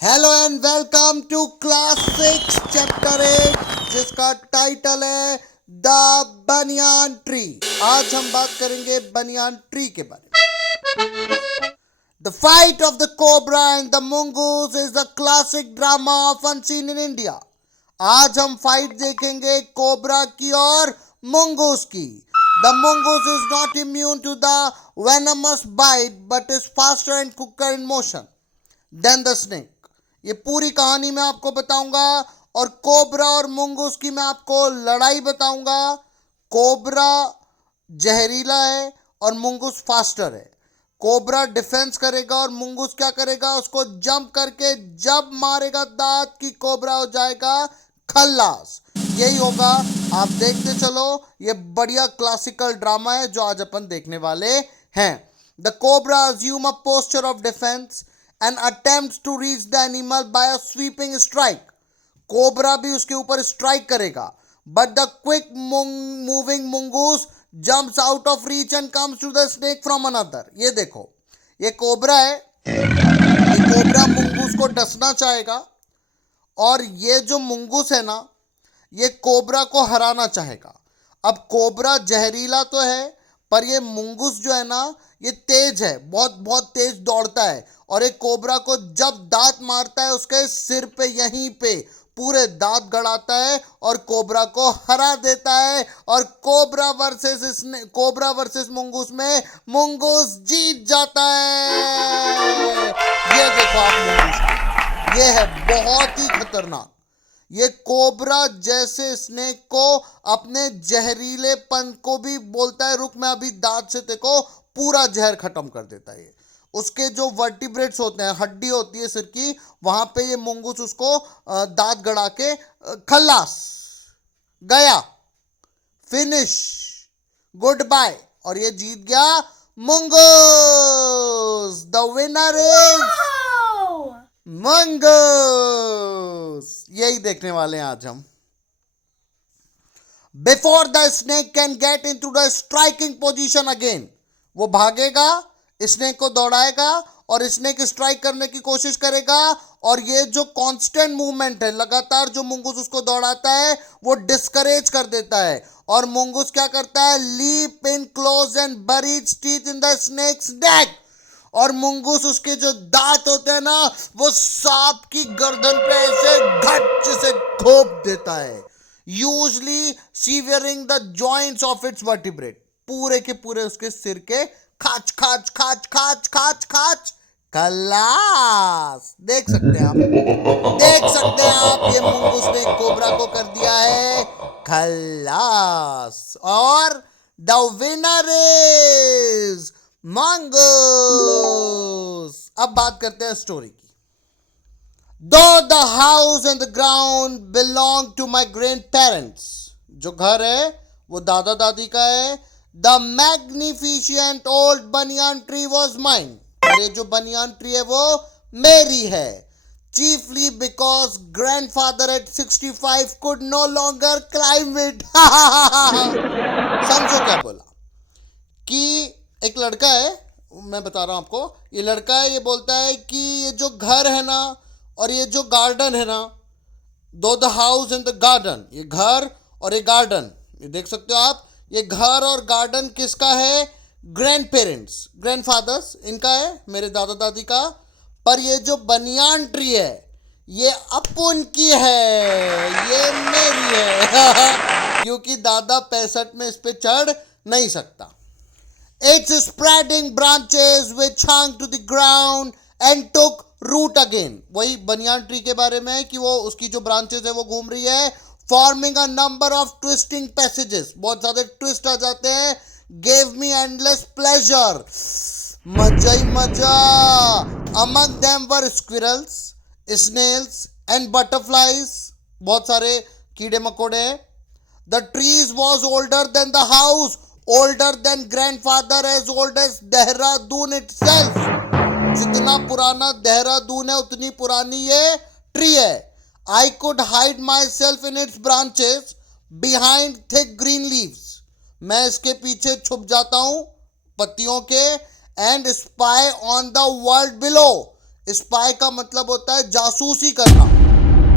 Hello and welcome to class 6 chapter 8 जिसका title है the banyan tree. आज हम बात करेंगे बनियान ट्री के बारे में। The fight of the cobra and the mongoose is the classic drama of unseen in India. आज हम फाइट देखेंगे कोबरा की और मंगूस की। The mongoose is not immune to the venomous bite but is faster and quicker in motion than the snake. ये पूरी कहानी मैं आपको बताऊंगा और कोबरा और मंगूस की मैं आपको लड़ाई बताऊंगा। कोबरा जहरीला है और मंगूस फास्टर है। कोबरा डिफेंस करेगा और मंगूस क्या करेगा, उसको जंप करके जब मारेगा दांत की कोबरा हो जाएगा खल्लास। यही होगा, आप देखते चलो। ये बढ़िया क्लासिकल ड्रामा है जो आज अपन देखने वाले हैं। The cobra assume a posture of defense and attempts to reach the animal by a sweeping strike. Cobra भी उसके ऊपर स्ट्राइक करेगा, but the quick moving mongoose jumps out of reach and comes to the snake from another. ये देखो, ये cobra है, ये cobra mongoose को डसना चाहेगा और ये जो मंगूस है ना, ये कोबरा को हराना चाहेगा। अब कोबरा जहरीला तो है पर ये मंगूस जो है ना, ये तेज है, बहुत बहुत तेज दौड़ता है और एक कोबरा को जब दांत मारता है उसके सिर पे यहीं पे पूरे दांत गड़ाता है और कोबरा को हरा देता है। और कोबरा वर्सेस मंगूस में मंगूस जीत जाता है। ये देखो आप मंगूस, ये है बहुत ही खतरनाक। ये कोबरा जैसे स्नेक को अपने जहरीलेपन को भी बोलता है, रुक मैं अभी दांत से तेको पूरा जहर खत्म कर देता है। उसके जो वर्टिब्रेट्स होते हैं, हड्डी होती है सिर की, वहां पे ये मंगूस उसको दांत गड़ा के खल्लास, गया, फिनिश, गुड बाय, और ये जीत गया mongoose. The winner is mongoose. यही देखने वाले हैं आज हम। Before the snake can get into the striking position again, वो भागेगा, स्नेक को दौड़ाएगा और स्नेक स्ट्राइक करने की कोशिश करेगा। और ये जो कांस्टेंट मूवमेंट है, लगातार जो मंगूस उसको दौड़ाता है, वो डिस्करेज कर देता है। और मंगूस क्या करता है, leap in close and bury its teeth in the snake's neck. और मंगूस उसके जो दांत होते हैं ना, वो सांप की गर्दन पे ऐसे घट से घोप देता है, usually severing the joints of its vertebrate. पूरे के पूरे उसके सिर के खाच खाच खाच खाच खाच खाच खल्लास। देख सकते हैं आप, देख सकते हैं आप, ये मंगूस ने कोबरा को कर दिया है खल्लास। और द विनर इज मंगूस। अब बात करते हैं स्टोरी की। Though the house and the ground belong to my grandparents, जो घर है वो दादा दादी का है। The magnificent old banyan tree was mine, और ये जो बनियान ट्री है वो मेरी है। Chiefly because grandfather at 65 could no longer climb it. समझो क्या बोला कि एक लड़का है, मैं बता रहा हूं आपको, ये लड़का है, ये बोलता है कि ये जो घर है ना और ये जो गार्डन है ना, दो the house and the garden, ये घर और ये गार्डन, ये देख सकते हो आप, ये घर और गार्डन किसका है, ग्रैंड पेरेंट्स, ग्रैंडफादर्स इनका है, मेरे दादा दादी का। पर ये जो बनियान ट्री है ये अपुन की है, ये मेरी है। क्योंकि दादा 65 में इस पे चढ़ नहीं सकता। Its spreading branches which hung to the ground and took root again. वही बनियान ट्री के बारे में है कि वो उसकी जो ब्रांचेस है वो घूम रही है, forming a number of twisting passages. बहुत ज्यादा ट्विस्ट आ जाते हैं। Gave me endless pleasure. मजा ही मजा। Among them were squirrels, snails and butterflies. बहुत सारे कीड़े मकोड़े हैं। The trees was older than the house. Older than grandfather, as old as Dehradun itself. जितना पुराना देहरादून है उतनी पुरानी ये ट्री है। I could hide myself in its branches behind thick green leaves. मैं इसके पीछे छुप जाता हूं पत्तियों के, and spy on the world below. Spy का मतलब होता है जासूसी करना।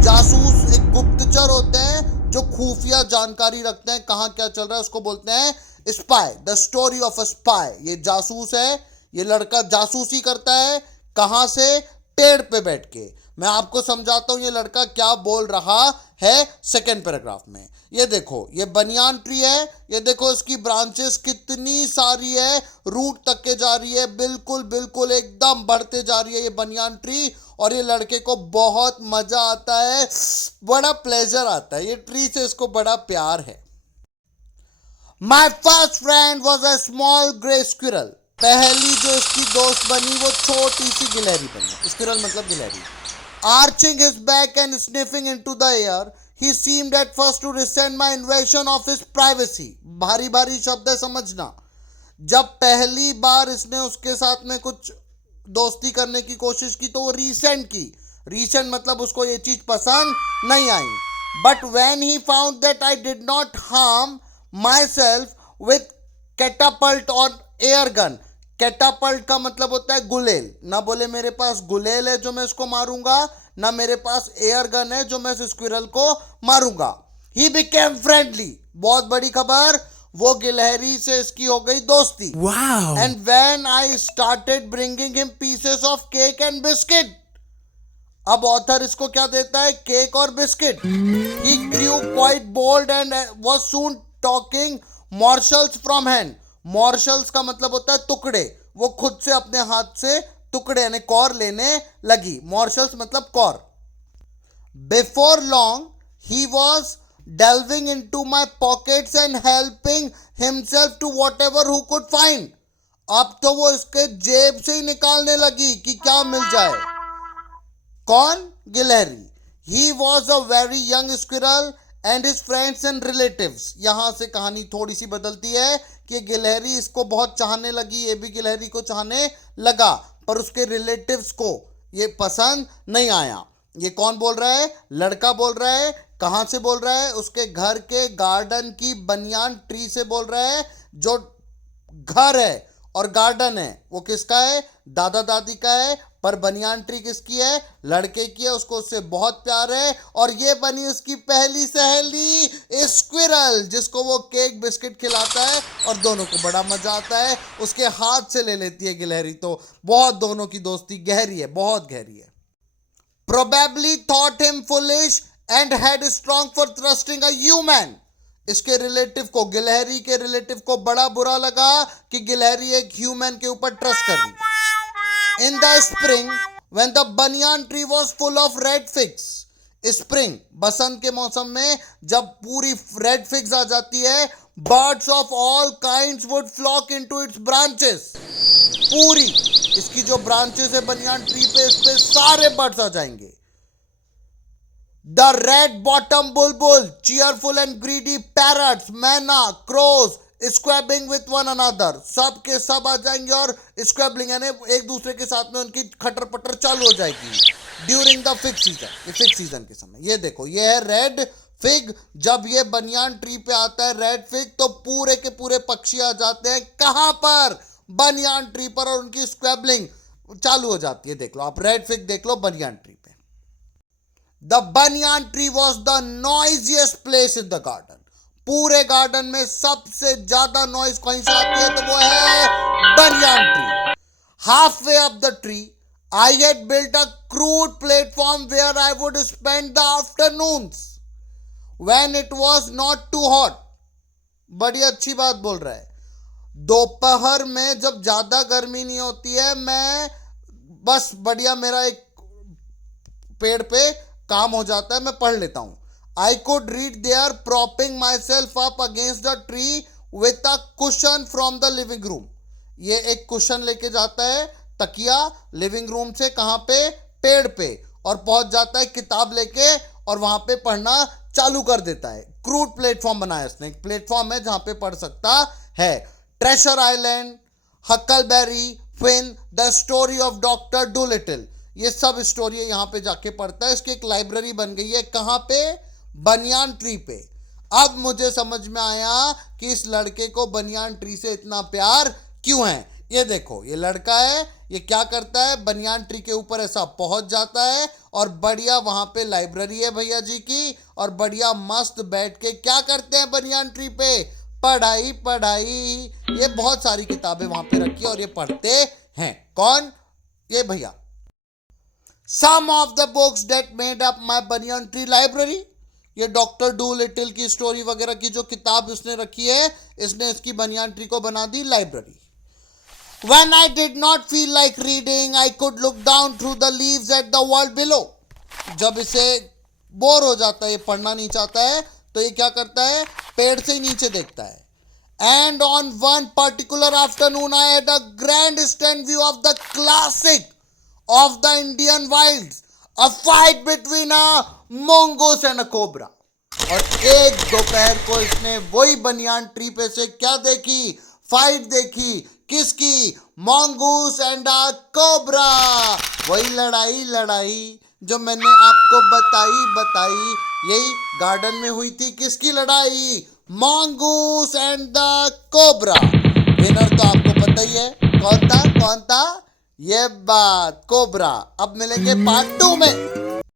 जासूस एक गुप्तचर होते हैं जो खुफिया जानकारी रखते हैं कहाँ क्या चल रहा है, उसको बोलते हैं spy. The story of a spy, ये जासूस है, ये लड़का जासूसी करता है। कहाँ से? पेड़ पे बैठ के। मैं आपको समझाता हूं ये लड़का क्या बोल रहा है सेकेंड पैराग्राफ में। ये देखो, ये बनियान ट्री है, ये देखो इसकी ब्रांचेस कितनी सारी है, रूट तक के जा रही है, बिल्कुल बिल्कुल एकदम बढ़ते जा रही है ये बनियान ट्री। और ये लड़के को बहुत मजा आता है, बड़ा प्लेजर आता है, ये ट्री से इसको बड़ा प्यार है। My first friend was a small grey squirrel. पहली जो इसकी दोस्त बनी वो छोटी सी गिलहरी बनी। स्क्विरल मतलब गिलहरी। Arching his back and sniffing into the air, he seemed at first to resent my invasion of his privacy. भारी भारी शब्द है, समझना। जब पहली बार इसने उसके साथ में कुछ दोस्ती करने की कोशिश की तो वो रीसेंट की। रीसेंट मतलब उसको ये चीज पसंद नहीं आई। But when he found that I did not harm myself with catapult और एयर गन। कैटापल्ट का मतलब होता है गुलेल। ना बोले मेरे पास गुलेल है जो मैं इसको मारूंगा, ना मेरे पास एयर गन है जो मैं इस स्क्विरल को मारूंगा। He became friendly. बहुत बड़ी खबर, वो गिलहरी से इसकी हो गई दोस्ती। Wow. And when I started bringing him pieces of cake and biscuit. अब ऑथर इसको क्या देता है? केक और biscuit. He grew quite bold and was soon talking morsels from hand. Morsels का मतलब होता है टुकड़े। वो खुद से अपने हाथ से टुकड़े यानी कौर लेने लगी। मॉर्शल्स मतलब Kaur. Before long he was delving into my pockets and helping himself to whatever who could find. अब तो वो इसके जेब से ही निकालने लगी कि क्या मिल जाए। कौन? गिलहरी। He was a very young squirrel and his friends and relatives. यहां से कहानी थोड़ी सी बदलती है कि गिलहरी इसको बहुत चाहने लगी, ये भी गिलहरी को चाहने लगा, पर उसके रिलेटिव्स को ये पसंद नहीं आया। ये कौन बोल रहा है? लड़का बोल रहा है। कहां से बोल रहा है? उसके घर के गार्डन की बनियान ट्री से बोल रहा है। जो घर है और गार्डन है वो किसका है? दादा दादी का है। पर बनियान ट्री किसकी है? लड़के की है, उसको उससे बहुत प्यार है। और ये बनी उसकी पहली सहेली स्क्विरल, जिसको वो केक बिस्किट खिलाता है और दोनों को बड़ा मजा आता है। उसके हाथ से ले लेती है गिलहरी, तो बहुत दोनों की दोस्ती गहरी है, बहुत गहरी है। Probably thought him foolish and had strong for trusting a human. इसके रिलेटिव को, गिलहरी के रिलेटिव को बड़ा बुरा लगा कि गिलहरी एक ह्यूमन के ऊपर ट्रस्ट कर रही है। In the spring, when the banyan tree was full of red figs. Spring बसंत के मौसम में जब पूरी रेड फिग्स आ जाती है, birds of all kinds would flock into its branches. पूरी इसकी जो ब्रांचेस है बनियान ट्री पे, इस पे सारे बर्ड्स आ जाएंगे। The red bottom Bulbul, cheerful and greedy parrots, मैना, क्रोज, स्क्वैबिंग विथ वन अनदर, सब के सब आ जाएंगे और स्क्वैबलिंग यानी एक दूसरे के साथ में उनकी खटर पटर चालू हो जाएगी ड्यूरिंग द फिग सीजन। ये फिग सीजन के समय। ये देखो, ये है रेड फिग। जब ये बनियान ट्री पे आता है रेड फिग, तो पूरे के पूरे पक्षी आ जाते हैं। कहां पर? बनियान ट्री पर, और उनकी स्क्वैबलिंग चालू हो जाती है। देख लो आप, रेड फिग देख लो बनियान ट्री पे। The banyan tree was the noisiest place in the garden. पूरे गार्डन में सबसे ज्यादा नॉइज कहीं से आती है, तो वो है banyan tree. Half way up the tree I had built a crude platform where I would spend the afternoons when it was not too hot. बड़ी अच्छी बात बोल रहा है। दोपहर में जब ज्यादा गर्मी नहीं होती है, मैं बस बढ़िया मेरा एक पेड़ पे काम हो जाता है, मैं पढ़ लेता हूं। I could read there propping myself up against the tree with a cushion from the living room. ये एक कुशन लेके जाता है, तकिया, लिविंग रूम से कहां पे? पेड़ पे, और पहुंच जाता है किताब लेके और वहां पे पढ़ना चालू कर देता है। क्रूड प्लेटफॉर्म बनाया इसने, एक प्लेटफॉर्म है जहां पे पढ़ सकता है। Treasure Island, Huckleberry, Finn, the story of Doctor Dolittle, ये सब स्टोरी यहां पे जाके पढ़ता है। इसकी एक लाइब्रेरी बन गई है। कहां पे? बनियान ट्री पे। अब मुझे समझ में आया कि इस लड़के को बनियान ट्री से इतना प्यार क्यों है। ये देखो, ये लड़का है, ये क्या करता है, बनियान ट्री के ऊपर ऐसा पहुंच जाता है और बढ़िया वहां पे लाइब्रेरी है भैया जी की, और बढ़िया मस्त बैठ के क्या करते हैं बनियान ट्री पे, पढ़ाई पढ़ाई। ये बहुत सारी किताबें वहां पे रखी है और ये पढ़ते हैं। कौन? ये भैया। Some of the books that made up my banyan tree library. ये डॉक्टर डू लिटिल की स्टोरी वगैरह की जो किताब इसने रखी है, इसने इसकी बनियान ट्री को बना दी library. When I did not feel like reading, I could look down through the leaves at the world below. जब इसे बोर हो जाता है, ये पढ़ना नहीं चाहता है, तो ये क्या करता है, पेड़ से ही नीचे देखता है। And on one particular afternoon, I had a grandstand view of the classic of the Indian wilds, a fight between a mongoose and a cobra. और एक दोपहर को इसने वही बनियान ट्री पे से क्या देखी, फाइट देखी। किसकी? मॉन्गूस एंड अ कोबरा। वही लड़ाई जो मैंने आपको बताई, यही गार्डन में हुई थी। किसकी लड़ाई? मॉन्गूस एंड द कोबरा। विनर तो आपको पता ही है, कौन था? ये बात, कोबरा। अब मिलेंगे पार्ट 2 में।